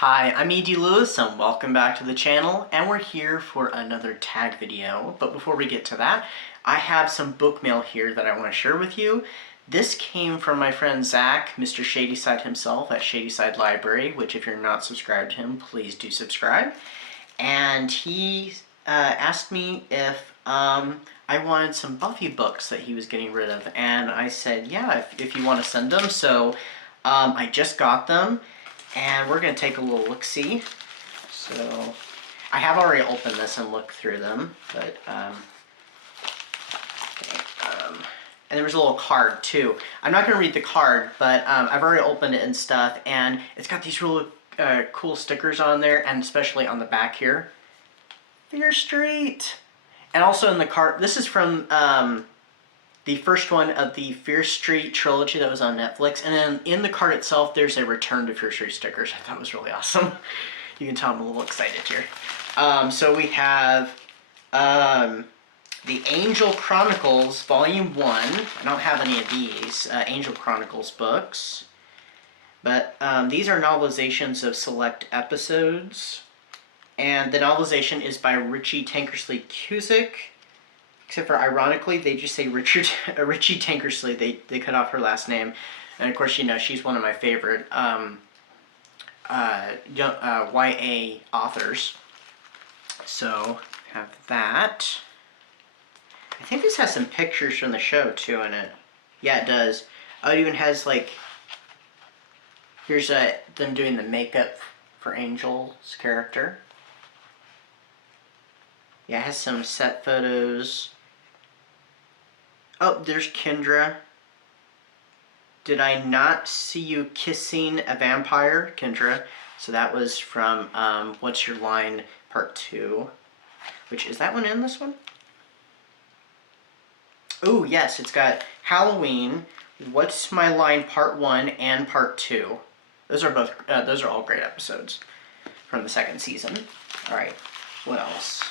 Hi, I'm E.D. Lewis and welcome back to the channel, and we're here for another tag video. But before we get to that, I have some book mail here that I want to share with you. This came from my friend Zach, Mr. Shadyside himself at Shadyside Library, which if you're not subscribed to him, please do subscribe. And he asked me if I wanted some Buffy books that he was getting rid of, and I said, yeah, if you want to send them. So I just got them. And we're going to take a little look-see. So, I have already opened this and looked through them, but, and there was a little card, too. I'm not going to read the card, but I've already opened it and stuff, and it's got these really cool stickers on there, and especially on the back here. Fear Street! And also in the card, this is from the first one of the Fear Street trilogy that was on Netflix. And then in the card itself, there's a Return to Fear Street stickers. I thought it was really awesome. You can tell I'm a little excited here. So we have the Angel Chronicles Volume 1. I don't have any of these Angel Chronicles books. But these are novelizations of select episodes. And the novelization is by Richie Tankersley Cusick. Except for, ironically, they just say Richie Tankersley. They cut off her last name. And of course, you know, she's one of my favorite YA authors. So, have that. I think this has some pictures from the show, too, in it. Yeah, it does. Oh, it even has, like, here's them doing the makeup for Angel's character. Yeah, it has some set photos. Oh, there's Kendra. Did I not see you kissing a vampire, Kendra? So that was from What's Your Line Part 2. Which, is that one in this one? Oh, yes, it's got Halloween, What's My Line Part 1 and Part 2. Those are both, those are all great episodes from the second season. Alright, what else?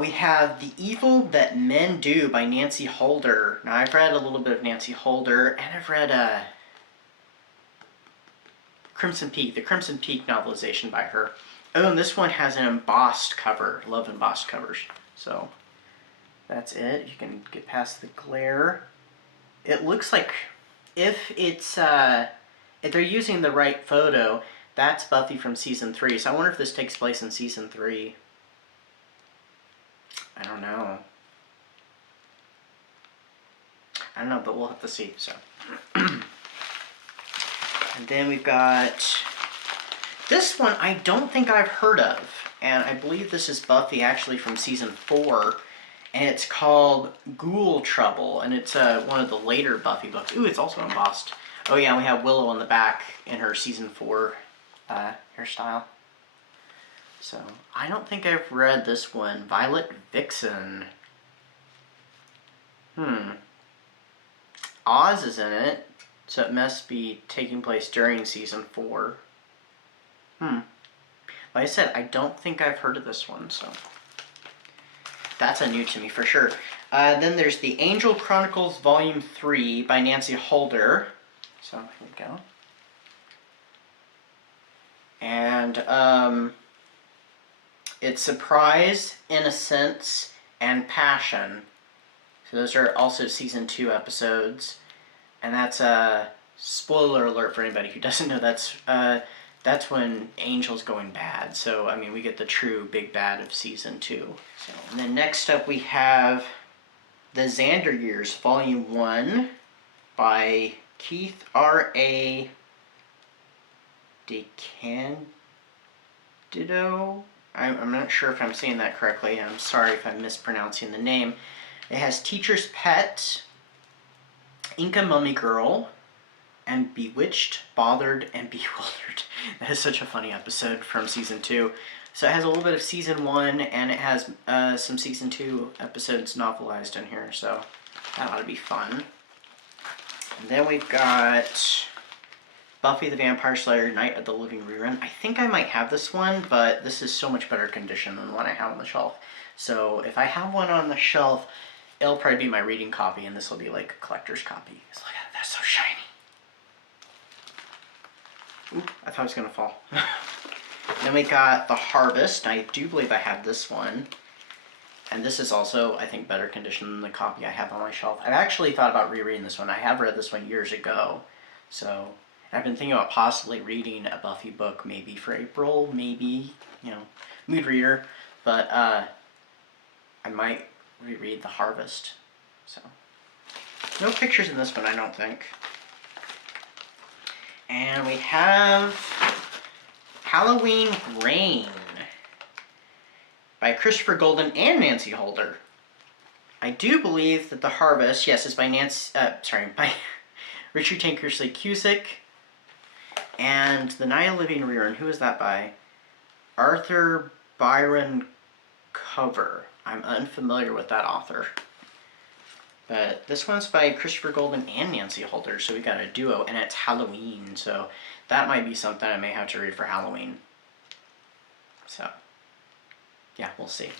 We have The Evil That Men Do by Nancy Holder. Now, I've read a little bit of Nancy Holder, and I've read Crimson Peak, the Crimson Peak novelization by her. Oh, and this one has an embossed cover. Love embossed covers. So, that's it. You can get past the glare. It looks like, if it's, if they're using the right photo, that's Buffy from Season 3. So I wonder if this takes place in Season 3. I don't know. But we'll have to see, so. And then we've got this one I don't think I've heard of. And I believe this is Buffy actually from Season 4. And it's called Ghoul Trouble. And it's one of the later Buffy books. Ooh, it's also embossed. Oh yeah, we have Willow on the back in her Season 4 hairstyle. So, I don't think I've read this one. Violet Vixen. Oz is in it, so it must be taking place during Season 4. Like I said, I don't think I've heard of this one, so that's a new to me for sure. Then there's the Angel Chronicles Volume 3 by Nancy Holder. So, here we go. And, it's Surprise, Innocence, and Passion. So those are also Season 2 episodes. And that's a spoiler alert for anybody who doesn't know. That's when Angel's going bad. So, I mean, we get the true big bad of Season 2. So, and then next up we have The Xander Years, Volume 1 by Keith R.A. DeCandido. I'm not sure if I'm saying that correctly. I'm sorry if I'm mispronouncing the name. It has Teacher's Pet, Inca Mummy Girl, and Bewitched, Bothered, and Bewildered. That is such a funny episode from Season 2. So it has a little bit of Season 1, and it has some Season 2 episodes novelized in here, so that ought to be fun. And then we've got Buffy the Vampire Slayer, Night of the Living Rerun. I think I might have this one, but this is so much better condition than the one I have on the shelf. So if I have one on the shelf, it'll probably be my reading copy, and this will be like a collector's copy. Look at that, that's so shiny. Ooh, I thought it was gonna fall. Then we got The Harvest. I do believe I have this one. And this is also, I think, better condition than the copy I have on my shelf. I've actually thought about rereading this one. I have read this one years ago. So, I've been thinking about possibly reading a Buffy book, maybe for April, maybe, you know, mood reader. But, I might reread The Harvest. So, no pictures in this one, I don't think. And we have Halloween Rain by Christopher Golden and Nancy Holder. I do believe that The Harvest, yes, is by by Richard Tankersley Cusick. And The Night of the Living Rear, and who is that by? Arthur Byron Cover. I'm unfamiliar with that author. But this one's by Christopher Golden and Nancy Holder, so we got a duo, and it's Halloween, so that might be something I may have to read for Halloween. So, yeah, we'll see.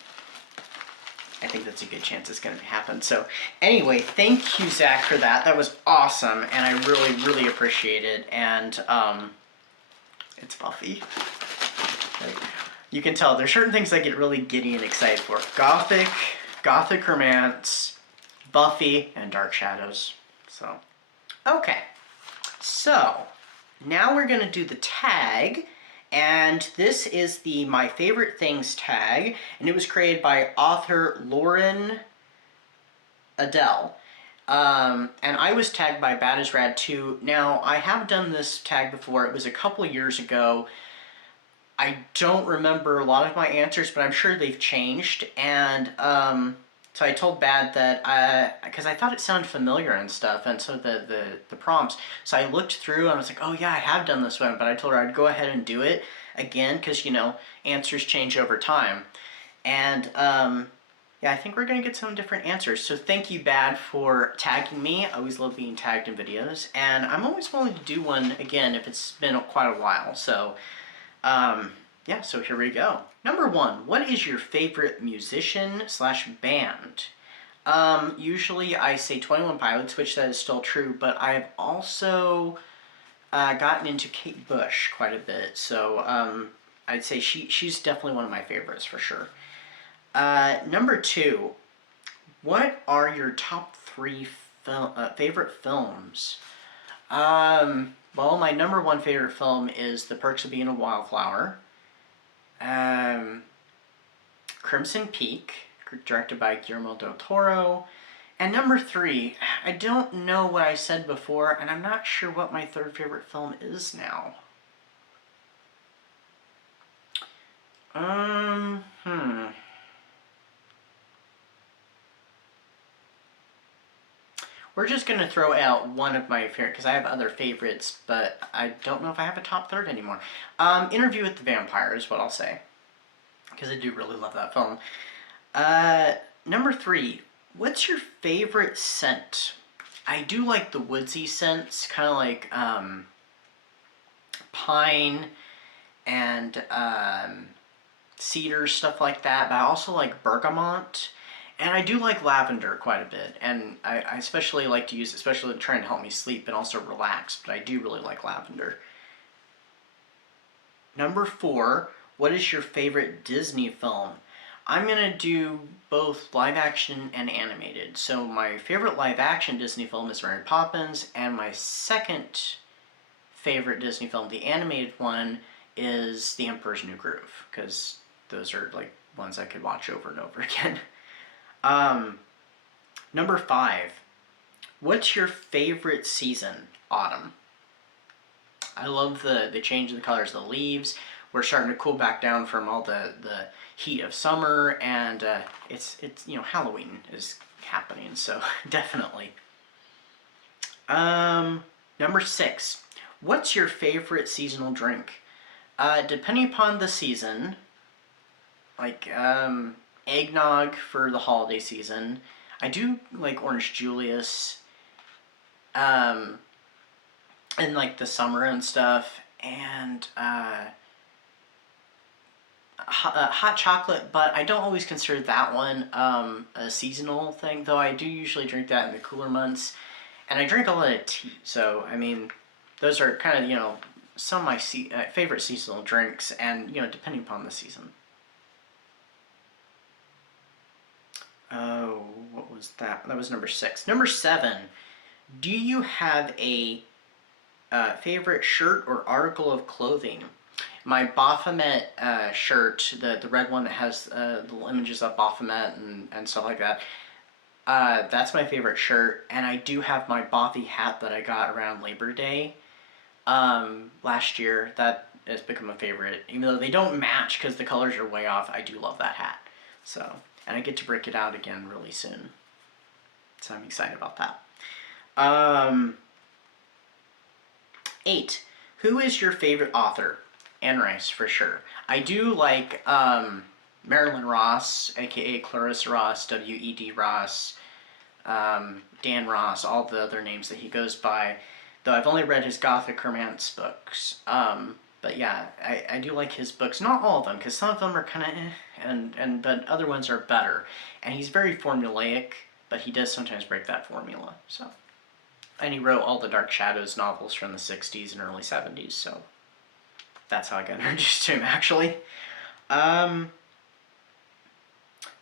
I think that's a good chance it's going to happen. So, anyway, thank you, Zach, for that. That was awesome, and I really, really appreciate it. And, it's Buffy. Like, you can tell there's certain things I get really giddy and excited for. Gothic romance, Buffy, and Dark Shadows. So, okay. So, now we're going to do the tag. And this is the My Favorite Things tag, and it was created by author Lauren Adele. And I was tagged by Bad as Rad 2. Now, I have done this tag before. It was a couple of years ago. I don't remember a lot of my answers, but I'm sure they've changed. And so I told Bad that, because I thought it sounded familiar and stuff, and so the prompts. So I looked through and I was like, oh yeah, I have done this one, but I told her I'd go ahead and do it again, because, you know, answers change over time. And, yeah, I think we're going to get some different answers. So thank you, Bad, for tagging me. I always love being tagged in videos, and I'm always willing to do one again if it's been quite a while. So, yeah, so here we go. Number 1, what is your favorite musician/band? Usually I say 21 Pilots, which that is still true, but I've also gotten into Kate Bush quite a bit, so I'd say she's definitely one of my favorites for sure. Number 2, what are your top 3 favorite films? Well, my number 1 favorite film is The Perks of Being a Wildflower. Crimson Peak, directed by Guillermo del Toro. And number 3, I don't know what I said before, and I'm not sure what my 3rd favorite film is now. We're just going to throw out one of my favorite, because I have other favorites, but I don't know if I have a top 3rd anymore. Interview with the Vampire is what I'll say, because I do really love that film. Number 3, what's your favorite scent? I do like the woodsy scents, kind of like pine and cedar, stuff like that, but I also like bergamot. And I do like lavender quite a bit, and I especially like to use it, especially trying to help me sleep and also relax, but I do really like lavender. Number 4, what is your favorite Disney film? I'm going to do both live action and animated. So my favorite live action Disney film is Mary Poppins, and my second favorite Disney film, the animated one, is The Emperor's New Groove, because those are like ones I could watch over and over again. Number 5, what's your favorite season? Autumn. I love the change in the colors of the leaves. We're starting to cool back down from all the heat of summer, and it's you know, Halloween is happening, so definitely. Number 6, what's your favorite seasonal drink? Depending upon the season, like eggnog for the holiday season. I do like Orange Julius, in like the summer and stuff, and hot chocolate, but I don't always consider that one a seasonal thing, though I do usually drink that in the cooler months. And I drink a lot of tea, so I mean, those are kind of, you know, some of my favorite seasonal drinks, and depending upon the season. Oh, what was that? That was number 6. Number 7. Do you have a favorite shirt or article of clothing? My Baphomet shirt, the red one that has the little images of Baphomet and stuff like that. That's my favorite shirt, and I do have my Bothy hat that I got around Labor Day last year. That has become a favorite. Even though they don't match because the colors are way off, I do love that hat. So, and I get to break it out again really soon. So I'm excited about that. 8. Who is your favorite author? Anne Rice, for sure. I do like Marilyn Ross, aka Clarissa Ross, W.E.D. Ross, Dan Ross, all the other names that he goes by. Though I've only read his Gothic romance books. But yeah, I do like his books. Not all of them, because some of them are kind of but other ones are better. And he's very formulaic, but he does sometimes break that formula. So, and he wrote all the Dark Shadows novels from the 60s and early 70s, so that's how I got introduced to him, actually.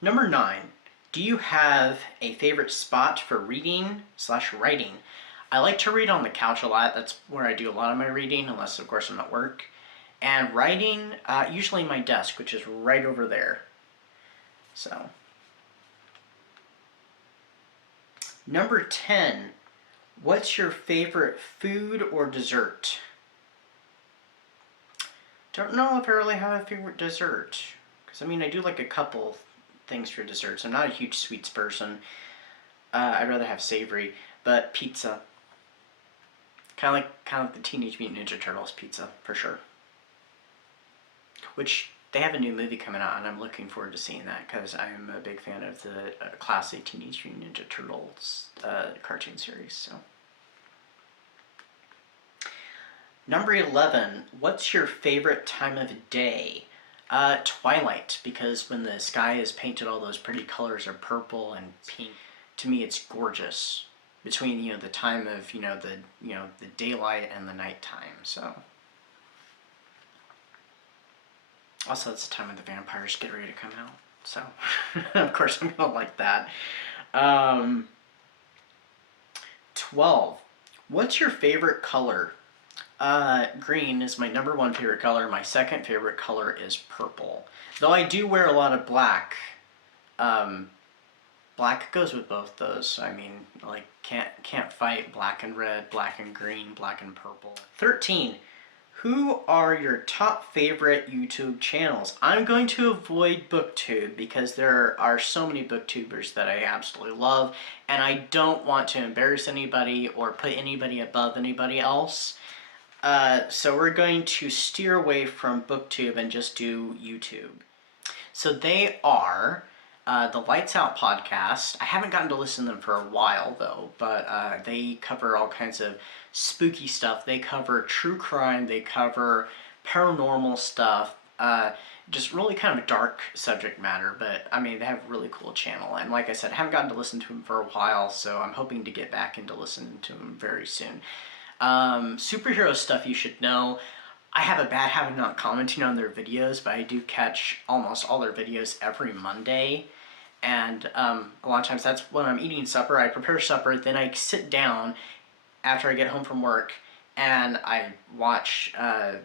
Number 9. Do you have a favorite spot for reading/writing? I like to read on the couch a lot. That's where I do a lot of my reading, unless, of course, I'm at work. And writing, usually my desk, which is right over there. So. Number 10. What's your favorite food or dessert? Don't know if I really have a favorite dessert. Because, I mean, I do like a couple things for desserts. I'm not a huge sweets person. I'd rather have savory. But pizza. Kind of like the Teenage Mutant Ninja Turtles pizza, for sure. Which, they have a new movie coming out, and I'm looking forward to seeing that, because I am a big fan of the classic Teenage Mutant Ninja Turtles cartoon series, so. Number 11, what's your favorite time of day? Twilight, because when the sky is painted all those pretty colors of purple and pink, to me it's gorgeous. Between, the time of, the daylight and the nighttime, so. Also, it's the time when the vampires get ready to come out, so, of course I'm gonna like that. 12, what's your favorite color? Green is my number 1 favorite color. My second favorite color is purple. Though I do wear a lot of black. Black goes with both those. I mean, like, can't fight black and red, black and green, black and purple. 13. Who are your top favorite YouTube channels? I'm going to avoid Booktube because there are so many Booktubers that I absolutely love, and I don't want to embarrass anybody or put anybody above anybody else. So we're going to steer away from Booktube and just do YouTube. So they are the Lights Out podcast. I haven't gotten to listen to them for a while though, but they cover all kinds of spooky stuff. They cover true crime. They cover paranormal stuff. Just really kind of dark subject matter, but I mean, they have a really cool channel. And like I said, I haven't gotten to listen to them for a while, so I'm hoping to get back into listening to them very soon. Superhero stuff you should know. I have a bad habit of not commenting on their videos, but I do catch almost all their videos every Monday. And a lot of times that's when I'm eating supper. I prepare supper, then I sit down after I get home from work and I watch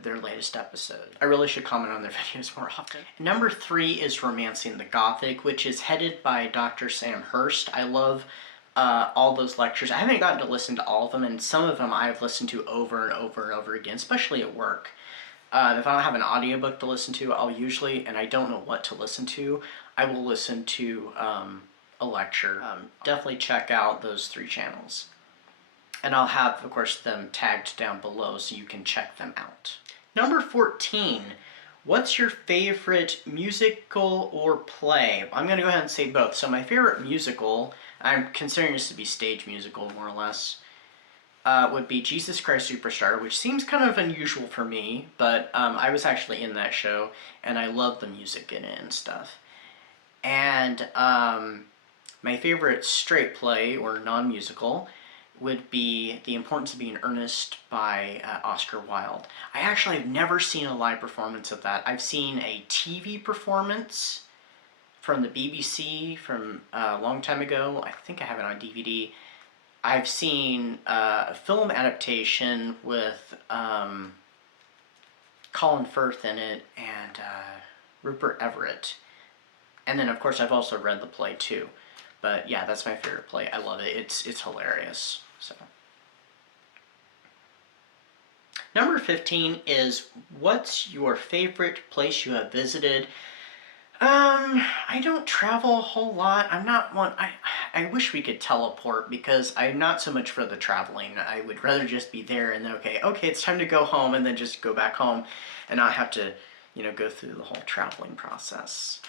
their latest episode. I really should comment on their videos more often. Number 3 is Romancing the Gothic, which is headed by Dr. Sam Hurst. I love all those lectures. I haven't gotten to listen to all of them, and some of them I've listened to over and over and over again, especially at work. If I don't have an audiobook to listen to, I'll usually, and I don't know what to listen to, I will listen to a lecture. Definitely check out those 3 channels. And I'll have, of course, them tagged down below so you can check them out. Number 14. What's your favorite musical or play? I'm going to go ahead and say both. So my favorite musical, I'm considering this to be stage musical more or less, would be Jesus Christ Superstar, which seems kind of unusual for me, but I was actually in that show, and I love the music in it and stuff. And my favorite straight play, or non-musical, would be The Importance of Being Earnest by Oscar Wilde. I actually have never seen a live performance of that. I've seen a TV performance from the BBC from a long time ago. I think I have it on DVD. I've seen a film adaptation with Colin Firth in it and Rupert Everett. And then, of course, I've also read the play too. But yeah, that's my favorite play. I love it. It's hilarious. So, number 15 is, what's your favorite place you have visited? I don't travel a whole lot. I'm not one. I wish we could teleport, because I'm not so much for the traveling. I would rather just be there and then okay, it's time to go home, and then just go back home and not have to, go through the whole traveling process.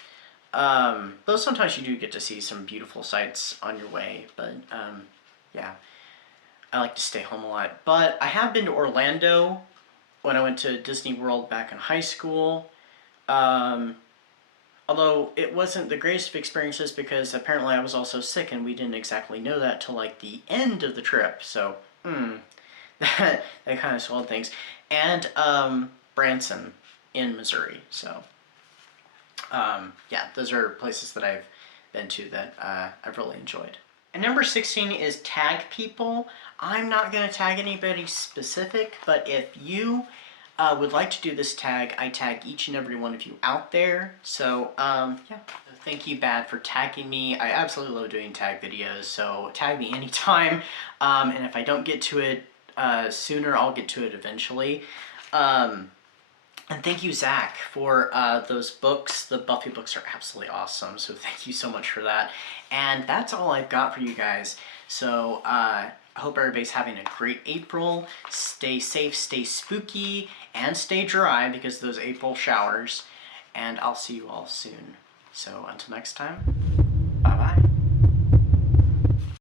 Though sometimes you do get to see some beautiful sights on your way, but yeah, I like to stay home a lot. But I have been to Orlando when I went to Disney World back in high school. Although it wasn't the greatest of experiences, because apparently I was also sick and we didn't exactly know that till like the end of the trip. So, that kind of swelled things. And Branson in Missouri. So, yeah, those are places that I've been to that I've really enjoyed. And number 16 is tag people. I'm not going to tag anybody specific, but if you would like to do this tag, I tag each and every one of you out there. So, yeah. Thank you, Bad, for tagging me. I absolutely love doing tag videos, so tag me anytime. And if I don't get to it sooner, I'll get to it eventually. And thank you, Zach, for those books. The Buffy books are absolutely awesome, so thank you so much for that. And that's all I've got for you guys. So, I hope everybody's having a great April. Stay safe, stay spooky, and stay dry, because of those April showers. And I'll see you all soon. So until next time.